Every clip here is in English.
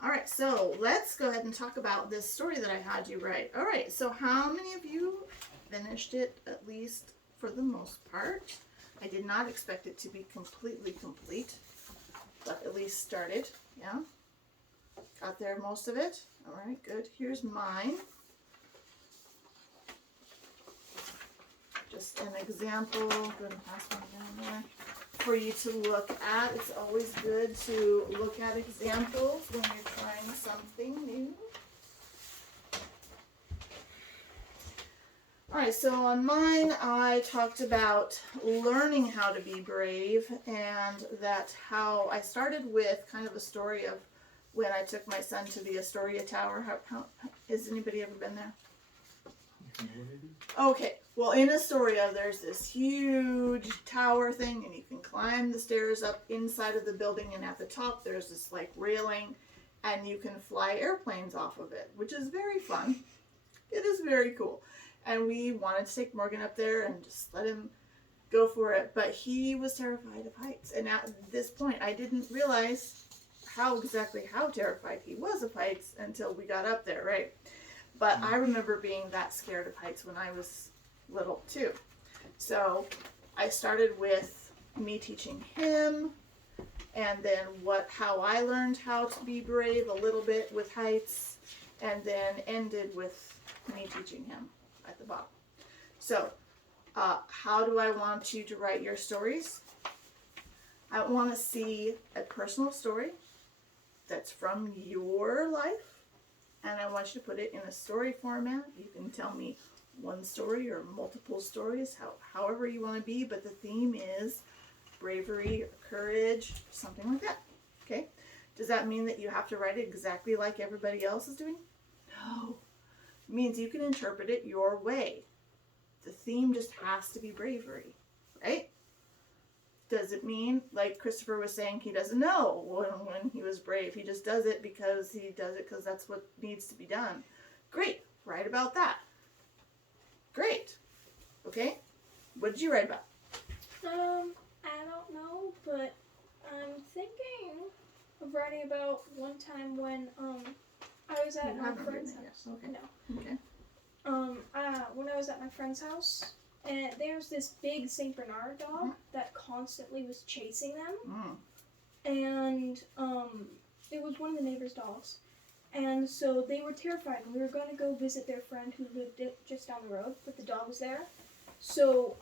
All right, so let's go ahead and talk about this story that I had you write. All right, so how many of you finished it, at least for the most part? I did not expect it to be completely complete, but at least started. Yeah, got there most of it. All right, good. Here's mine. Just an example. Go ahead and pass one down there for you to look at. It's always good to look at examples when you're trying something new. Alright, so on mine I talked about learning how to be brave, and that how I started with kind of a story of when I took my son to the Astoria Tower. How has anybody ever been there? Okay, well, in Astoria there's this huge tower thing, and you can climb the stairs up inside of the building, and at the top there's this like railing, and you can fly airplanes off of it, which is very fun. It is very cool. And we wanted to take Morgan up there and just let him go for it, but he was terrified of heights. And at this point I didn't realize how terrified he was of heights until we got up there, right? But I remember being that scared of heights when I was little too. So I started with me teaching him, and then how I learned how to be brave a little bit with heights, and then ended with me teaching him at the bottom. So how do I want you to write your stories? I want to see a personal story that's from your life, and I want you to put it in a story format. You can tell me one story or multiple stories, however you want to be, but the theme is bravery or courage, something like that. Okay? Does that mean that you have to write it exactly like everybody else is doing? No. It means you can interpret it your way. The theme just has to be bravery, right? Does it mean, like Christopher was saying, he doesn't know when he was brave? He just does it because that's what needs to be done. Great. Write about that. Great. Okay? What did you write about? I don't know, but I'm thinking of writing about one time when I was at my friend's house. Okay. No. Okay. When I was at my friend's house, and there's this big Saint Bernard dog that constantly was chasing them, and it was one of the neighbor's dogs, and so they were terrified. And we were going to go visit their friend who lived just down the road, but the dog was there. So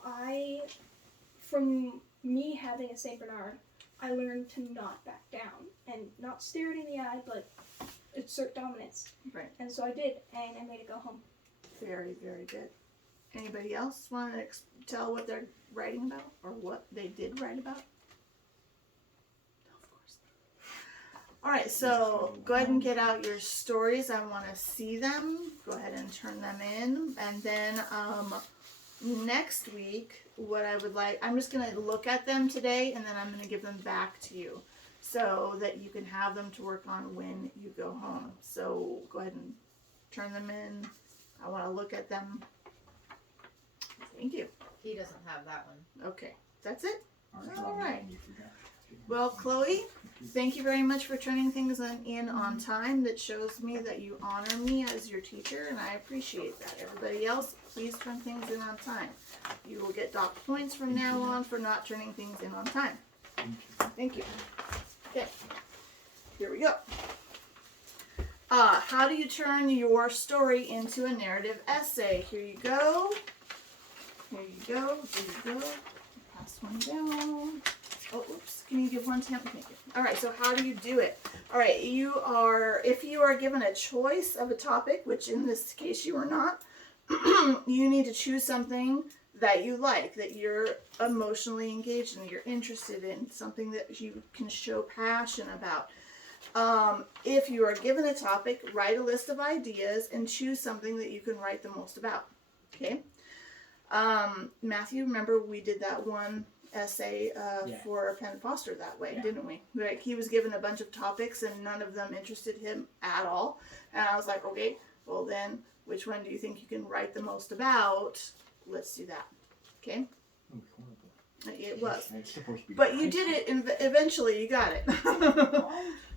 from me having a Saint Bernard, I learned to not back down and not stare it in the eye, but assert dominance. Right. And so I did, and I made it go home. Very, very good. Anybody else want to tell what they're writing about or what they did write about? No, of course. All right, so go ahead and get out your stories. I want to see them. Go ahead and turn them in. And then next week, what I would like, I'm just going to look at them today, and then I'm going to give them back to you so that you can have them to work on when you go home. So go ahead and turn them in. I want to look at them. Thank you. He doesn't have that one. Okay, that's it? All right. Well, Chloe, thank you very much for turning things in on time. That shows me that you honor me as your teacher, and I appreciate that. Everybody else, please turn things in on time. You will get docked points from now on for not turning things in on time. Thank you. Okay, here we go. How do you turn your story into a narrative essay? Here you go. Here you go. Here you go. Pass one down. Oh, oops. Can you give one to him? Thank you. All right, so how do you do it? All right, if you are given a choice of a topic, which in this case you are not, you need to choose something that you like, that you're emotionally engaged in, you're interested in, something that you can show passion about. If you are given a topic, write a list of ideas and choose something that you can write the most about. Okay? Matthew, remember we did that one essay for Penn Foster that way, didn't we? Right? He was given a bunch of topics and none of them interested him at all. And I was like, okay, well then, which one do you think you can write the most about? Let's do that. Okay? It was. But you did it, and eventually you got it.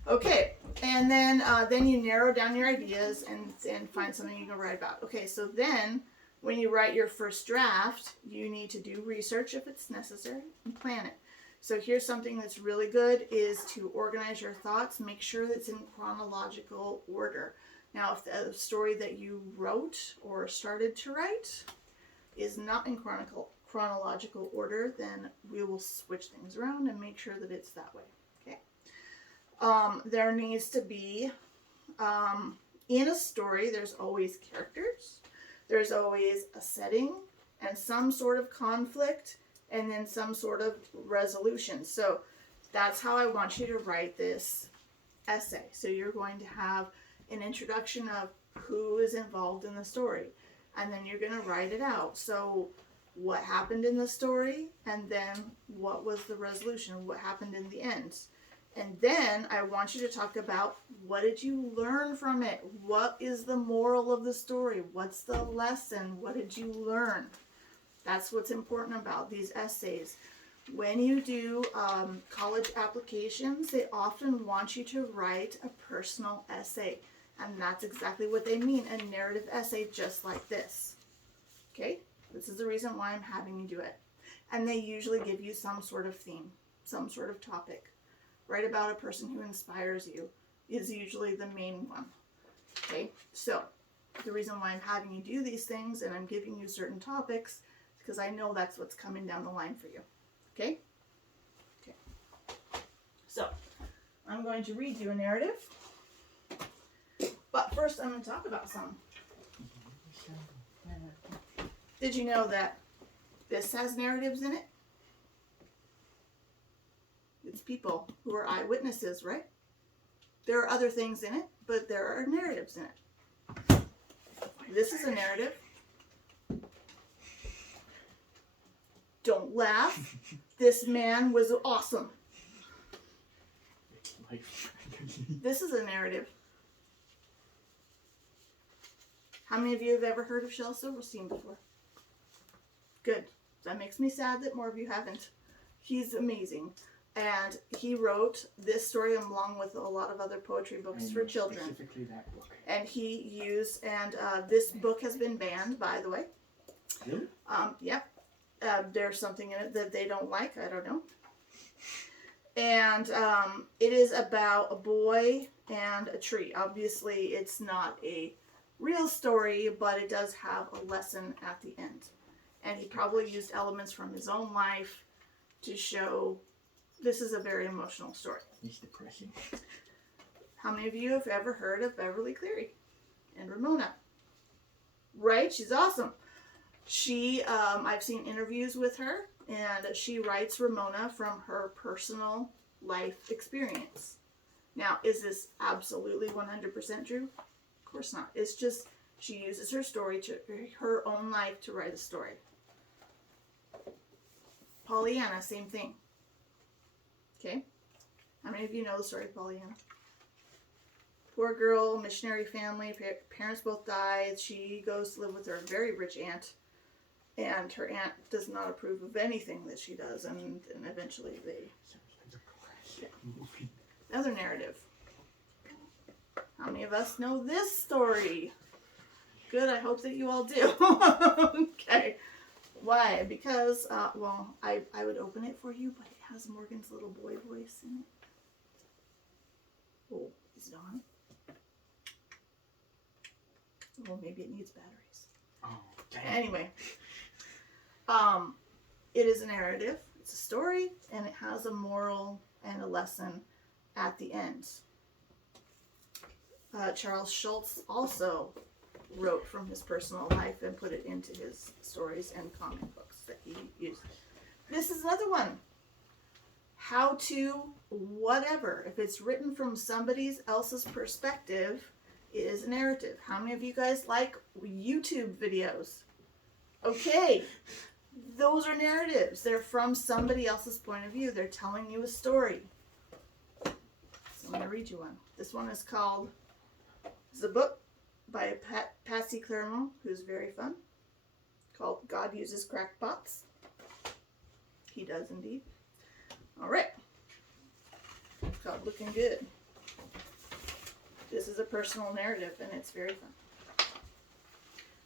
Okay, and then then you narrow down your ideas and find something you can write about. Okay, so then when you write your first draft, you need to do research if it's necessary and plan it. So here's something that's really good is to organize your thoughts, make sure that's in chronological order. Now, if the story that you wrote or started to write is not in chronological order, then we will switch things around and make sure that it's that way. Okay. There needs to be, in a story, there's always characters, there's always a setting, and some sort of conflict, and then some sort of resolution. So that's how I want you to write this essay. So you're going to have an introduction of who is involved in the story, and then you're going to write it out. So what happened in the story, and then what was the resolution, what happened in the end. And then I want you to talk about what did you learn from it? What is the moral of the story? What's the lesson? What did you learn? That's what's important about these essays. When you do college applications, they often want you to write a personal essay. And that's exactly what they mean, a narrative essay just like this. Okay? This is the reason why I'm having you do it. And they usually give you some sort of theme, some sort of topic. Write about a person who inspires you is usually the main one. Okay? So, the reason why I'm having you do these things and I'm giving you certain topics because I know that's what's coming down the line for you. Okay? Okay. So, I'm going to read you a narrative. But first, I'm going to talk about some. Did you know that this has narratives in it? It's people who are eyewitnesses, right? There are other things in it, but there are narratives in it. This is a narrative. Don't laugh. This man was awesome. This is a narrative. How many of you have ever heard of Shel Silverstein before? Good. That makes me sad that more of you haven't. He's amazing. And he wrote this story along with a lot of other poetry books for children. Specifically that book. And he used, and this book has been banned, by the way. Really? Yep. There's something in it that they don't like. I don't know. And it is about a boy and a tree. Obviously, it's not a real story, but it does have a lesson at the end. And he probably used elements from his own life to show this is a very emotional story. It's depressing. How many of you have ever heard of Beverly Cleary and Ramona? Right? She's awesome. She, I've seen interviews with her, and she writes Ramona from her personal life experience. Now, is this absolutely 100% true? Of course not. It's just she uses her story, her own life, to write a story. Pollyanna, same thing. Okay? How many of you know the story of Pollyanna? Poor girl, missionary family, parents both died. She goes to live with her very rich aunt. And her aunt does not approve of anything that she does. And eventually they... Yeah. Another narrative. How many of us know this story? Good, I hope that you all do. Okay. Why? Because, well, I would open it for you, but it has Morgan's little boy voice in it. Oh, is it on? Well, maybe it needs batteries. Oh, dang. Anyway, it is a narrative. It's a story, and it has a moral and a lesson at the end. Charles Schulz also wrote from his personal life and put it into his stories and comic books that he used. This is another one. How to whatever. If it's written from somebody else's perspective, it is a narrative. How many of you guys like YouTube videos? Okay. Those are narratives. They're from somebody else's point of view. They're telling you a story. So I'm going to read you one. This one is called, it's a book by Patsy Claremont, who's very fun, called God Uses Crackpots. He does indeed. All right. It's called Looking Good. This is a personal narrative, and it's very fun.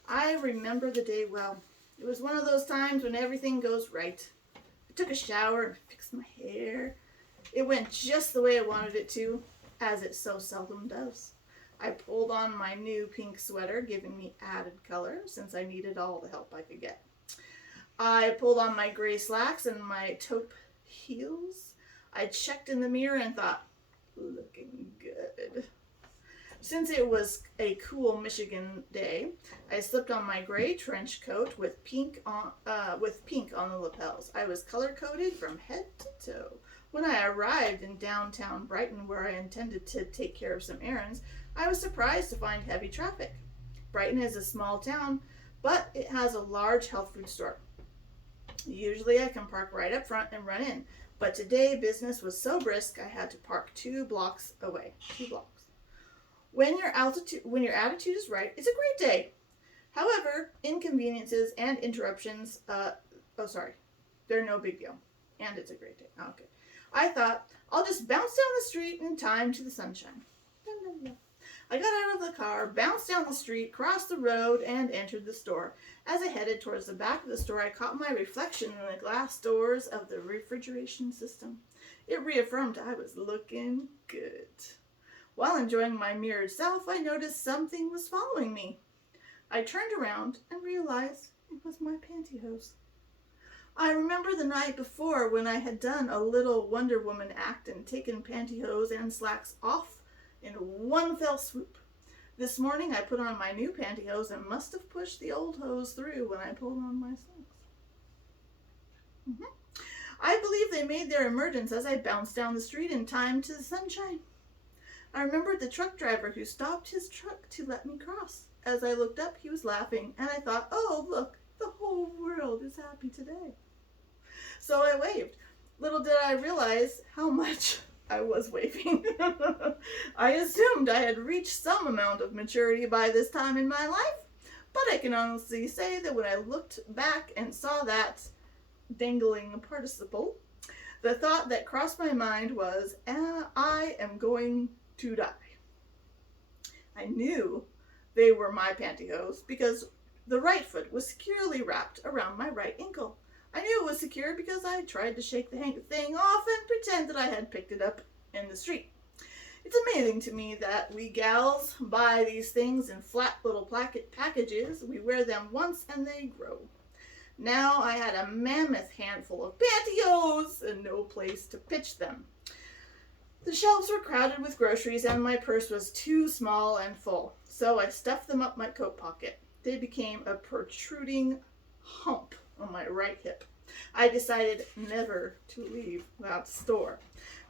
I remember the day well. It was one of those times when everything goes right. I took a shower and fixed my hair. It went just the way I wanted it to, as it so seldom does. I pulled on my new pink sweater, giving me added color, since I needed all the help I could get. I pulled on my gray slacks and my taupe heels. I checked in the mirror and thought, looking good. Since it was a cool Michigan day, I slipped on my gray trench coat with pink on the lapels. I was color-coded from head to toe. When I arrived in downtown Brighton, where I intended to take care of some errands, I was surprised to find heavy traffic. Brighton is a small town, but it has a large health food store. Usually I can park right up front and run in, but today business was so brisk I had to park 2 blocks away. 2 blocks. When your attitude is right, it's a great day. However, inconveniences and interruptions, they're no big deal. And it's a great day. Okay. I thought, I'll just bounce down the street in time to the sunshine. I got out of the car, bounced down the street, crossed the road, and entered the store. As I headed towards the back of the store, I caught my reflection in the glass doors of the refrigeration system. It reaffirmed I was looking good. While enjoying my mirrored self, I noticed something was following me. I turned around and realized it was my pantyhose. I remember the night before when I had done a little Wonder Woman act and taken pantyhose and slacks off in one fell swoop. This morning I put on my new pantyhose and must have pushed the old hose through when I pulled on my socks. I believe they made their emergence as I bounced down the street in time to the sunshine. I remembered the truck driver who stopped his truck to let me cross. As I looked up, he was laughing, and I thought, oh, look, the whole world is happy today. So I waved. Little did I realize how much I was waving. I assumed I had reached some amount of maturity by this time in my life, but I can honestly say that when I looked back and saw that dangling participle, the thought that crossed my mind was, I am going to die. I knew they were my pantyhose because the right foot was securely wrapped around my right ankle. I knew it was secure because I tried to shake the thing off and pretend that I had picked it up in the street. It's amazing to me that we gals buy these things in flat little packages. We wear them once and they grow. Now I had a mammoth handful of pantyhose and no place to pitch them. The shelves were crowded with groceries and my purse was too small and full, so I stuffed them up my coat pocket. They became a protruding hump on my right hip. I decided never to leave that store.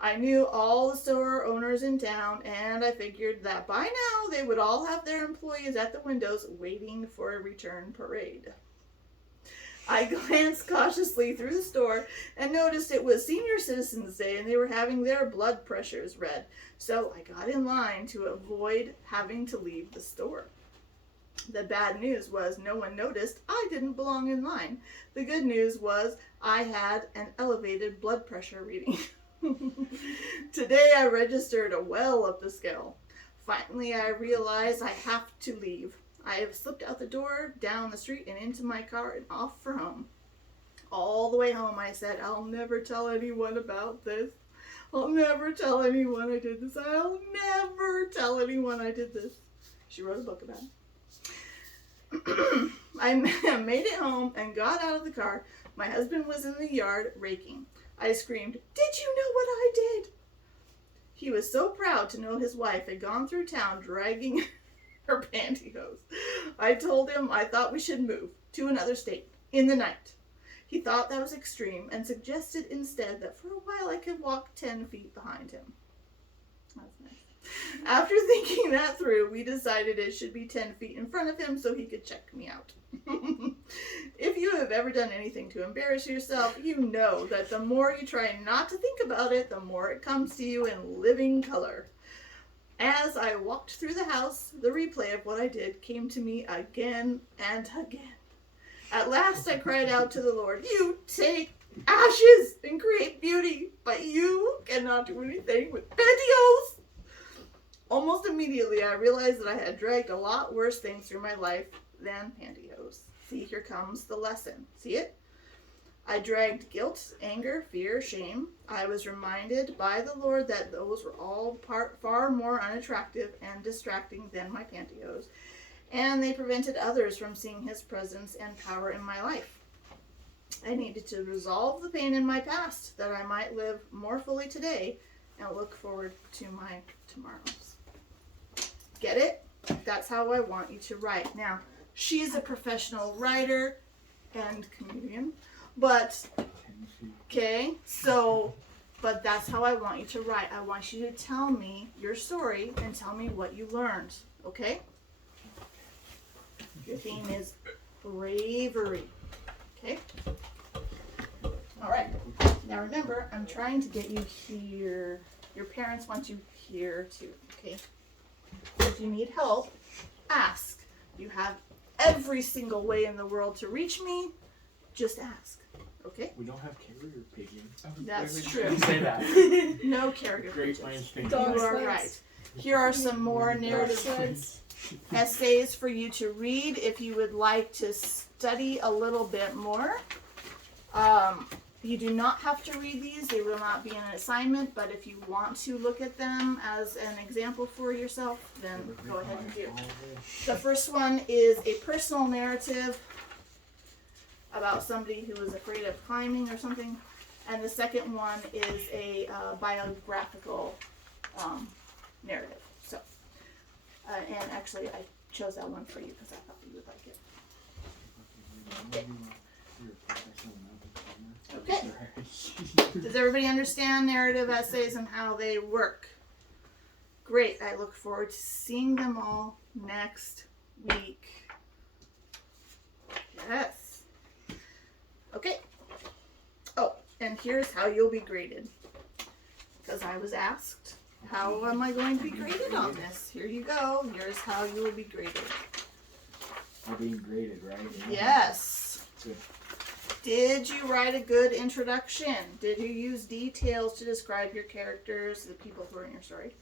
I knew all the store owners in town, and I figured that by now they would all have their employees at the windows waiting for a return parade. I glanced cautiously through the store and noticed it was Senior Citizens Day and they were having their blood pressures read. So I got in line to avoid having to leave the store. The bad news was no one noticed I didn't belong in line. The good news was I had an elevated blood pressure reading. Today I registered a well up the scale. Finally I realized I have to leave. I have slipped out the door, down the street, and into my car and off for home. All the way home I said, I'll never tell anyone about this. I'll never tell anyone I did this. I'll never tell anyone I did this. She wrote a book about it. I made it home and got out of the car. My husband was in the yard raking. I screamed, "Did you know what I did?" He was so proud to know his wife had gone through town dragging her pantyhose. I told him I thought we should move to another state in the night. He thought that was extreme and suggested instead that for a while I could walk 10 feet behind him. That's nice. After thinking that through, we decided it should be 10 feet in front of him so he could check me out. If you have ever done anything to embarrass yourself, you know that the more you try not to think about it, the more it comes to you in living color. As I walked through the house, the replay of what I did came to me again and again. At last I cried out to the Lord, "You take ashes and create beauty, but you cannot do anything with pantyhose." Almost immediately immediately I realized that I had dragged a lot worse things through my life than pantyhose. See, here comes the lesson. See it? I dragged guilt, anger, fear, shame. I was reminded by the Lord that those were all far more unattractive and distracting than my pantyhose, and they prevented others from seeing his presence and power in my life. I needed to resolve the pain in my past that I might live more fully today and look forward to my tomorrows. Get it? That's how I want you to write. Now, she's a professional writer and comedian, but, okay, so, but that's how I want you to write. I want you to tell me your story and tell me what you learned, okay? Your theme is bravery, okay? All right. Now remember, I'm trying to get you here. Your parents want you here too, okay? If you need help, ask. You have every single way in the world to reach me. Just ask, okay? We don't have carrier pigeons. That's You true. say that. No carrier Great pigeons. minds think. You Dog are sleds. right. Here are some more narrative Sleds. essays for you to read if you would like to study a little bit more. You do not have to read these. They will not be an assignment, but if you want to look at them as an example for yourself, then go ahead and do. The first one is a personal narrative about somebody who was afraid of climbing or something, and the second one is a biographical narrative. So, and actually I chose that one for you because I thought you would like it. Okay. Does everybody understand narrative essays and how they work? Great. I look forward to seeing them all next week. Yes. Okay. Oh, and here's how you'll be graded. Because I was asked, how am I going to be graded on this? Here you go. Here's how you will be graded. We're being graded, right? Yes. Good. Did you write a good introduction? Did you use details to describe your characters, the people who are in your story?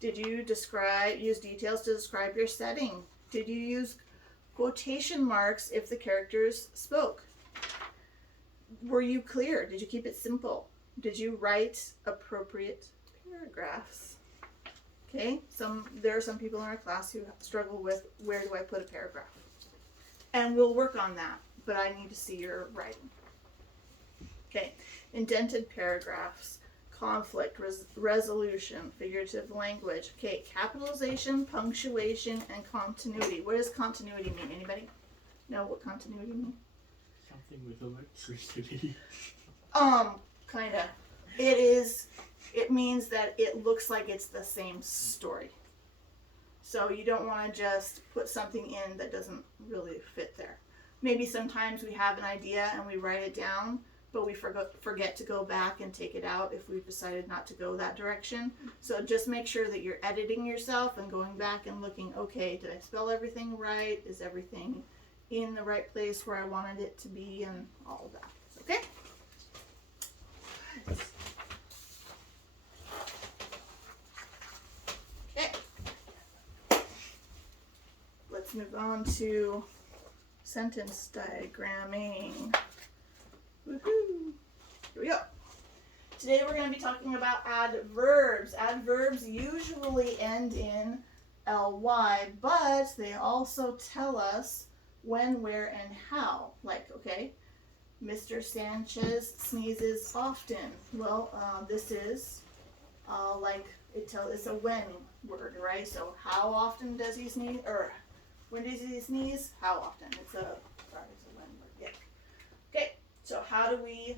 Did you use details to describe your setting? Did you use quotation marks if the characters spoke? Were you clear? Did you keep it simple? Did you write appropriate paragraphs? Okay, there are some people in our class who struggle with where do I put a paragraph? And we'll work on that. But I need to see your writing. Okay, indented paragraphs, conflict resolution, figurative language. Okay, capitalization, punctuation, and continuity. What does continuity mean? Anybody know what continuity means? Something with electricity. Kinda. It means that it looks like it's the same story. So you don't want to just put something in that doesn't really fit there. Maybe sometimes we have an idea and we write it down, but we forget to go back and take it out if we've decided not to go that direction. So just make sure that you're editing yourself and going back and looking, okay, did I spell everything right? Is everything in the right place where I wanted it to be, and all of that. Okay? Okay. Let's move on to sentence diagramming. Woohoo! Here we go. Today we're going to be talking about adverbs. Adverbs usually end in ly, but they also tell us when, where, and how. Like, okay, Mr. Sanchez sneezes often. Well, this is like it's a when word, right? So how often does he sneeze, or when does he sneeze? How often? It's a when word. Yeah. Okay. So how do we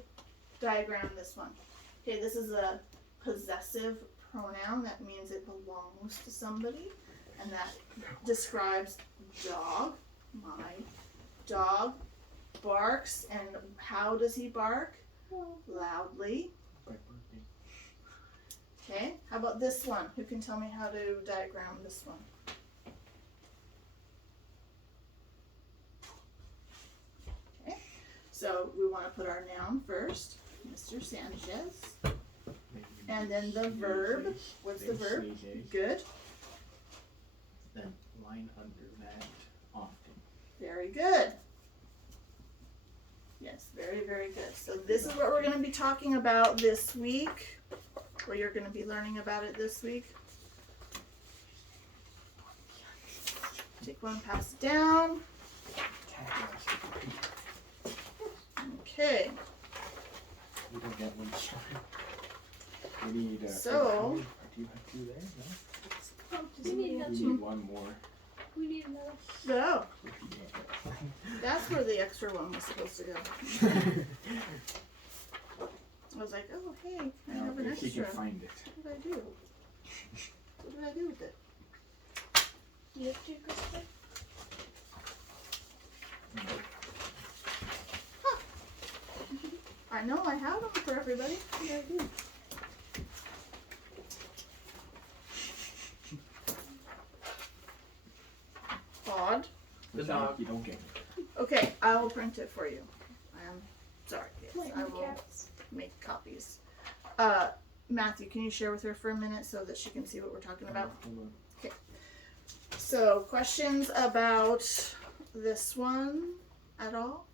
diagram this one? Okay, this is a possessive pronoun. That means it belongs to somebody, and that describes dog. My dog barks, and how does he bark? Loudly. By barking. Okay, how about this one? Who can tell me how to diagram this one? Okay, so we want to put our noun first, Mr. Sanchez, and then the verb. What's the verb? Good. then line under that often. Very good. Yes, very, very good. So this is what we're going to be talking about this week, or you're going to be learning about it this week. Take one, pass it down. Okay. We don't get one shot. We need So- do you have two there? No? Oh, We need another We two. need one more. We need another. So, If you get that's where the extra one was supposed to go. it. I was like, oh, hey, I Now, have an if you extra. can find it. What did I do? What did I do with it? You have two, Christopher? I know I have them for everybody. What did I do? Odd. The dog. You don't get it. Okay, I will print it for you. I am sorry. Yes, Wait, I the will cats. make copies. Matthew, can you share with her for a minute so that she can see what we're talking about? Hold on. So, questions about this one at all?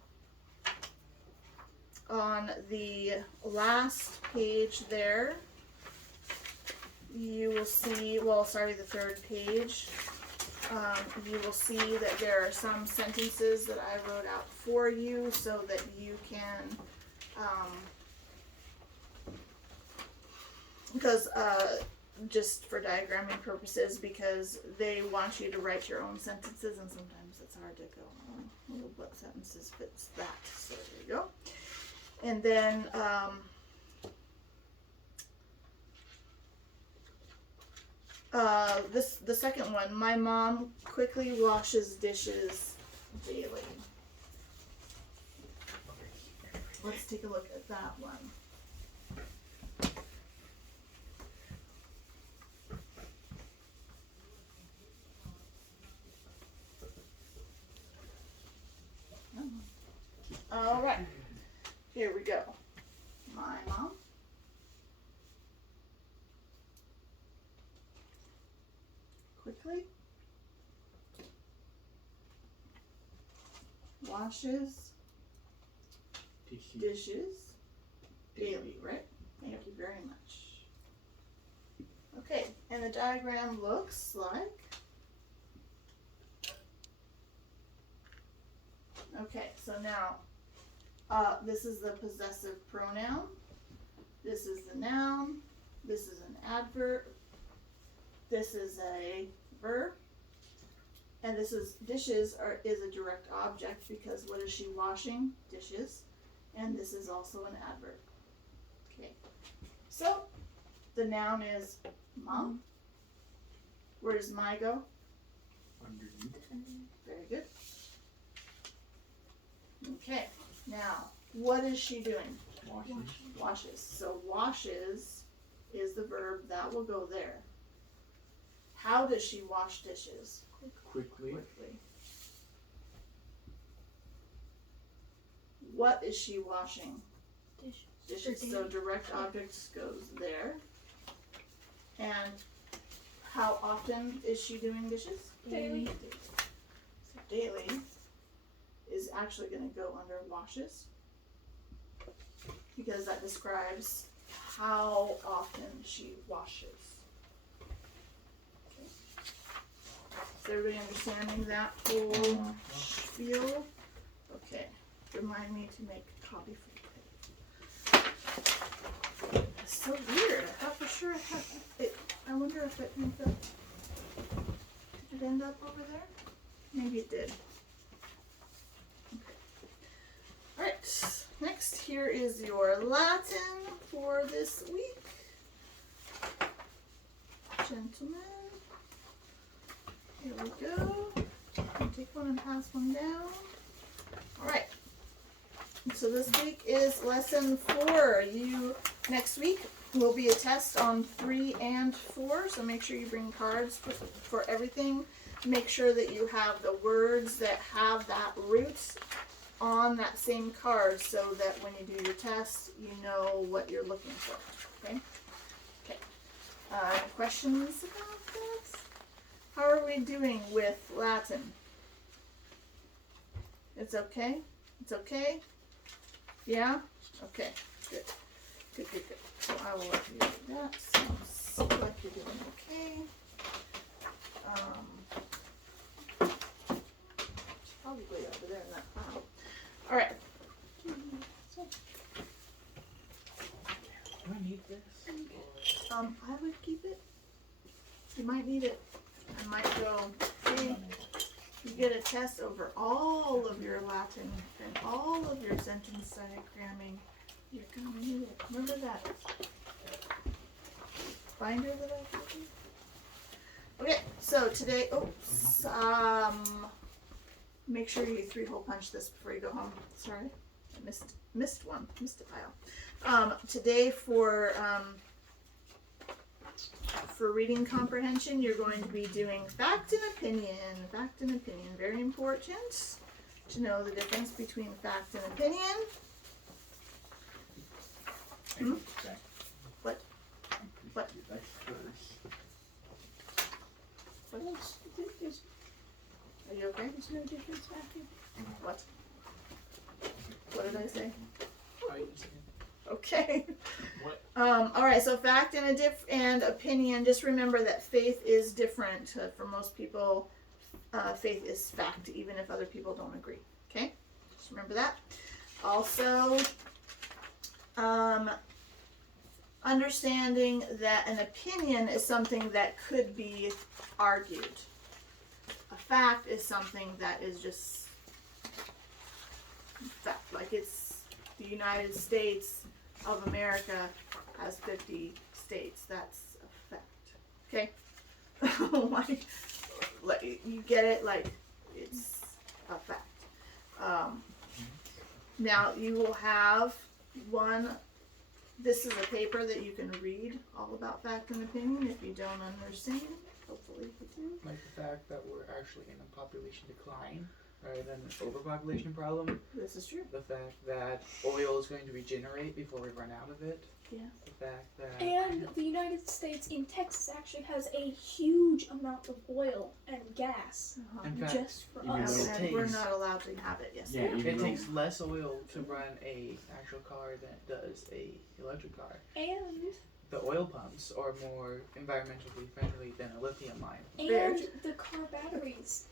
On the last page there, you will see, the third page, you will see that there are some sentences that I wrote out for you so that you can, because just for diagramming purposes, because they want you to write your own sentences, and sometimes it's hard to go, well, what sentences fits that? So there you go. And then the second one, my mom quickly washes dishes daily. Let's take a look at that one. All right, here we go. My mom quickly washes dishes daily, right? Thank you very much. Okay, and the diagram looks like, okay, so now this is the possessive pronoun, this is the noun, this is an adverb, this is a verb, and this is dishes is a direct object because what is she washing? Dishes. And this is also an adverb. Okay. So the noun is mom. Where does my go? Underneath. Very good. Okay. Now, what is she doing? Washing. Washes. So washes is the verb that will go there. How does she wash dishes? Quickly. Quickly. What is she washing? Dishes. So direct objects goes there. And how often is she doing dishes? Daily. So daily is actually going to go under washes because that describes how often she washes. Okay. Is everybody understanding that whole spiel? Okay. Remind me to make a copy for you. It's so weird. I thought for sure I had it. I wonder if it ended up. Did it end up over there? Maybe it did. Okay. Alright. Next, here is your Latin for this week. Gentlemen. Here we go. I'll take one and pass one down. Alright. So this week is lesson 4. Next week will be a test on 3 and 4. So make sure you bring cards for everything. Make sure that you have the words that have that root on that same card so that when you do your test, you know what you're looking for. Okay? Okay. Questions about this? How are we we doing with Latin? It's okay? It's okay? Yeah? Okay, good. Good. So I will let you do that. Sounds like you're doing okay. It's probably over there in that file. Alright. Do I need this? I would keep it. You might need it. I might go, hey, you get a test over all of your Latin and all of your sentence diagramming. You're gonna need it. Remember that binder that I gave you? Okay, so today, make sure you 3-hole punch this before you go home. Sorry, I missed one, missed a pile. Today for reading comprehension, you're going to be doing fact and opinion. Fact and opinion, very important to know the difference between fact and opinion. Hmm? What? What? Are you okay? There's no difference back here. What? What did I say? Are you saying? Okay. What? All right. So fact and opinion. Just remember that faith is different for most people. Faith is fact, even if other people don't agree. Okay. Just remember that. Also, understanding that an opinion is something that could be argued. A fact is something that is just fact. Like it's the United States of America has 50 states. That's a fact. Okay? like, you get it? Like, it's a fact. Now, you will have this is a paper that you can read all about fact and opinion if you don't understand. Hopefully you do. Like the fact that we're actually in a population decline rather than an overpopulation problem. This is true. The fact that oil is going to regenerate before we run out of it. Yeah. The fact that... And the United States in Texas actually has a huge amount of oil and gas In fact, just for even us. though- And we're not allowed to have it. Yes. Yeah, even it though- takes less oil to run a actual car than it does a electric car. And The oil pumps are more environmentally friendly than a lithium mine. the car batteries.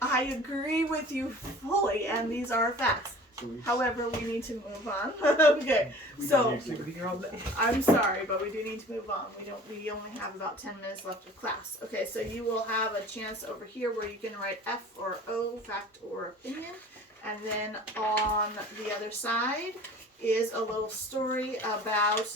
I agree with you fully, and these are facts. So we- However, we need to move on. Okay. we So- don't need So to- we can all day. I'm sorry, but we do need to move on. We only have about 10 minutes left of class. Okay, so you will have a chance over here where you can write F or O, fact or opinion. And then on the other side is a little story about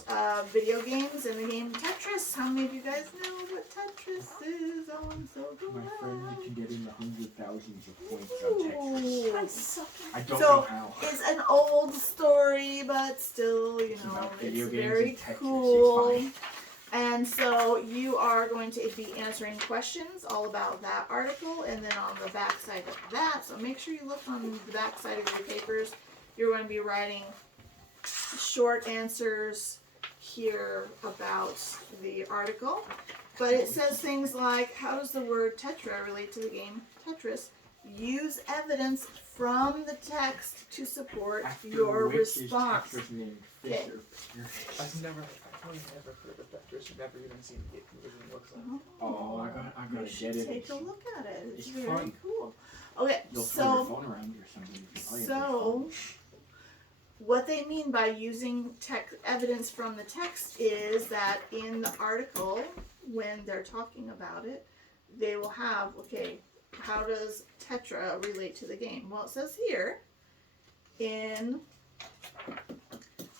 video games and the game Tetris. How many of you guys know what Tetris is? Oh, I'm so glad. My friend, you can get in the hundreds of thousands of points on Texas. I suck at I don't So, know how. It's an old story, but still, you It's know, about it's video games very and Tetris. cool. It's fine. And so you are going to be answering questions all about that article, and then on the back side of that, so make sure you look on the back side of your papers. You're going to be writing short answers here about the article. But it says things like, how does the word tetra relate to the game Tetris? Use evidence from the text to support After your which response. is Tetris named Okay. Fisher. I've never heard of Tetris. I've never even seen what it looks like. Oh, I You gotta should get it. take a look at it. It's It's very fun. cool. Okay, You'll throw your so phone around or something. if you play it. so what they mean by using evidence from the text is that in the article, when they're talking about it, they will have, okay, how does Tetra relate to the game? Well, it says here,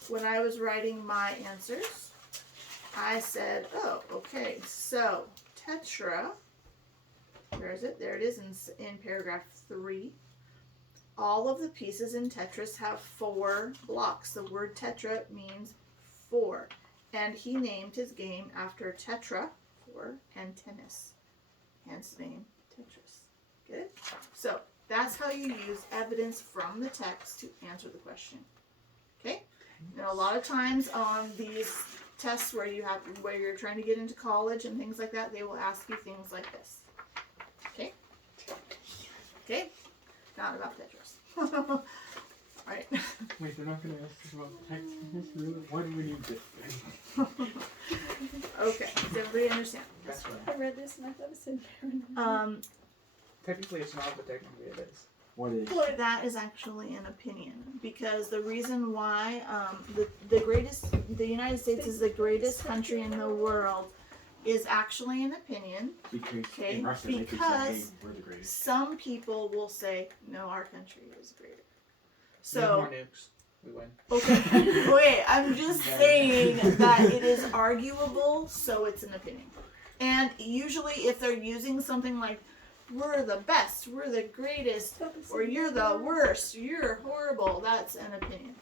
when I was writing my answers, I said, oh, okay, so Tetra, where is it? There it is in paragraph 3. All of the pieces in Tetris have 4 blocks. The word tetra means 4. And he named his game after Tetra, 4, and tennis. Hence the name Tetris. Get it? So that's how you use evidence from the text to answer the question. Okay? And a lot of times on these tests where you're trying to get into college and things like that, they will ask you things like this. Okay? Okay? Not about Tetris. Alright. Wait, they're not gonna ask us about Texas, really? Why do we need this thing? Okay, does everybody understand? That's right. I read this and I thought it said paranormal. Technically it's not, but technically it is. What is? That is actually an opinion, because the reason why the United States is the greatest country in the world is actually an opinion. Because Okay, in Russia they could say, hey, because we're the greatest. Some people will say, no, our country is greater. We have more So, nukes. We win. okay, wait, I'm just saying that it is arguable, so it's an opinion. And usually if they're using something like, we're the best, we're the greatest, or you're the worst, you're horrible, that's an opinion.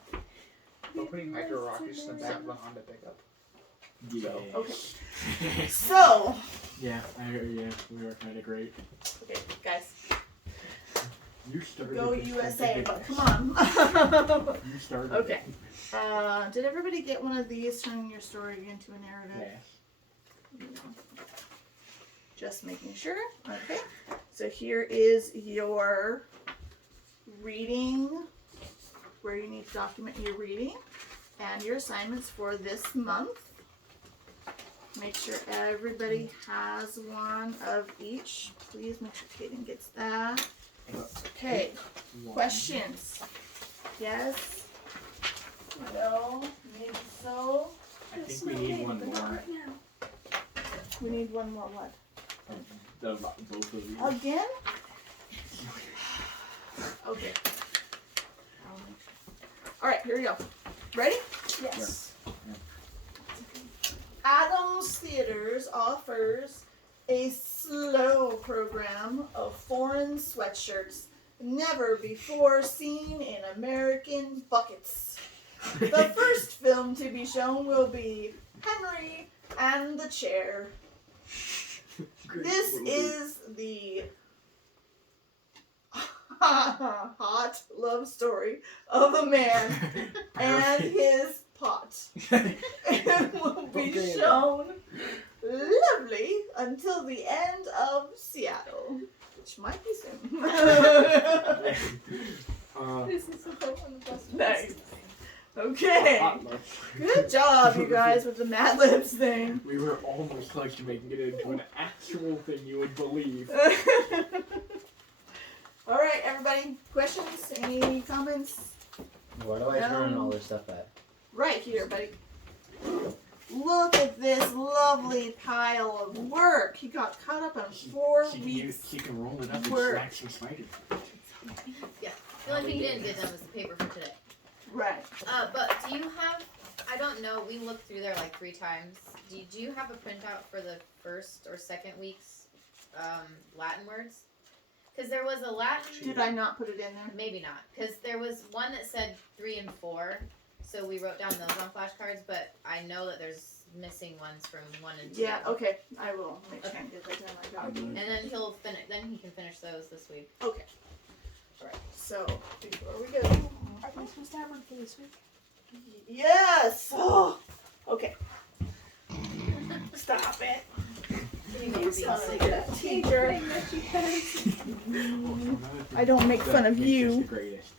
We're putting micro rockets in the back of the Honda pickup. Yeah. Okay. So, Yeah, we are kind of great. okay, guys, You started. go this, USA, I but think come on. You started. Okay. it. Did everybody get one of these, turning your story into a narrative? Yes. Just making sure. Okay. So here is your reading, where you need to document your reading, and your assignments for this month. Make sure everybody has one of each. Please make sure Kaden gets that. Okay. One. Questions? Yes? No? Maybe so? I think we need one more. Right now. We need one more what? Both of you. Again? Okay. Alright, here we go. Ready? Yes. Adams Theaters offers a slow program of foreign sweatshirts never before seen in American buckets. The first film to be shown will be Henry and the Chair. This is the hot love story of a man and his pot. It will be Okay, shown lovely until the end of Seattle, which might be soon. This is the part on the bus. Nice. Okay. Hot love. Good job, you guys, with the Mad Libs thing. We were almost close to making it into an actual thing you would believe. All right, everybody. Questions? Any comments? Where do I turn all this stuff at? Right here, buddy. Look at this lovely pile of work. He got caught up on 4 weeks. He can roll it up and Work. smack some spiders. The only thing he didn't get done was the paper for today. Right. But do you have, I don't know, we looked through there like 3 times. Do you have a printout for the first or second week's Latin words? Because there was a Latin, Did I not put it in there? maybe not, because there was one that said 3 and 4, so we wrote down those on flashcards, but I know that there's missing ones from 1 and 2. Yeah, okay. I will make sure and get that done. I got it. And then then he can finish those this week. Okay. Alright, so before we go. Are we supposed to have one for this week? Yes! Oh, okay. Stop it. You know, You being son sick. of a teacher. Thing that you guys- I don't make fun of Makes us you. the greatest.